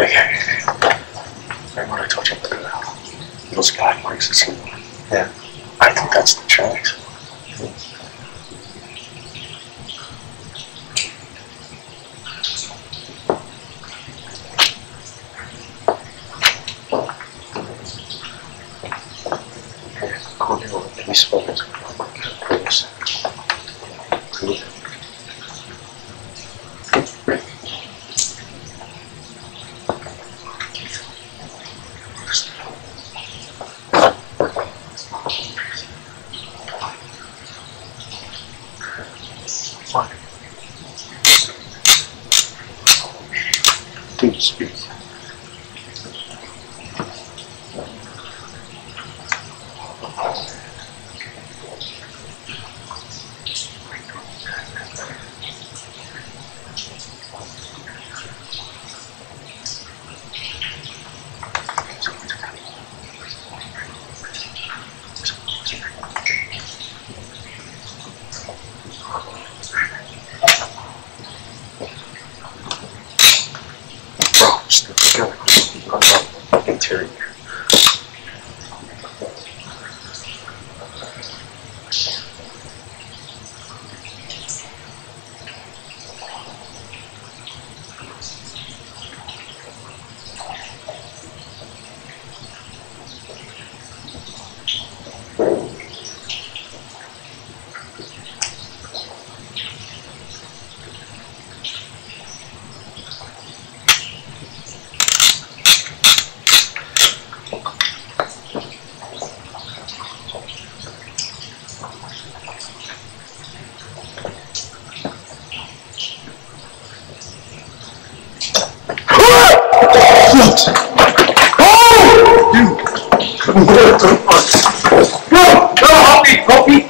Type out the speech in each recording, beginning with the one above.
Okay. Remember what I told you about those black marks at some point? Yeah. I think that's the tracks. We spoke. Cool. Fine. Do speak. Interior.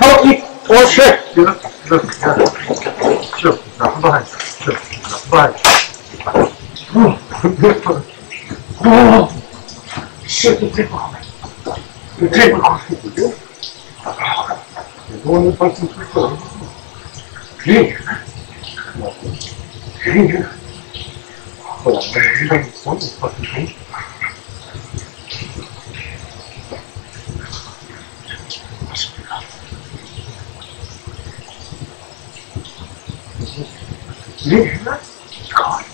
help me! Oh shit! Look, I'm behind. Oh, shit, the table on me. The table on me. You're going to fight some people. Get in here. Oh, man, you don't want this fucking thing. Yeah, God.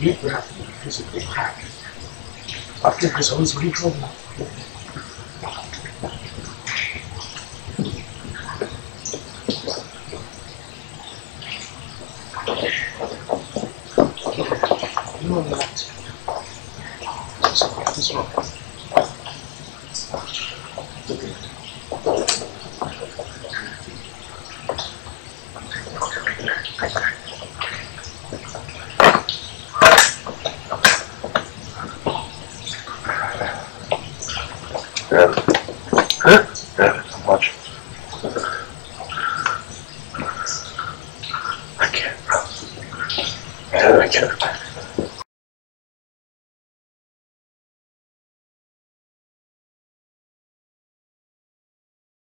You grab me because of the crack. I think there's always really trouble. You know what? This one. Huh? Yeah, I'm watching. I can't, bro. I can't.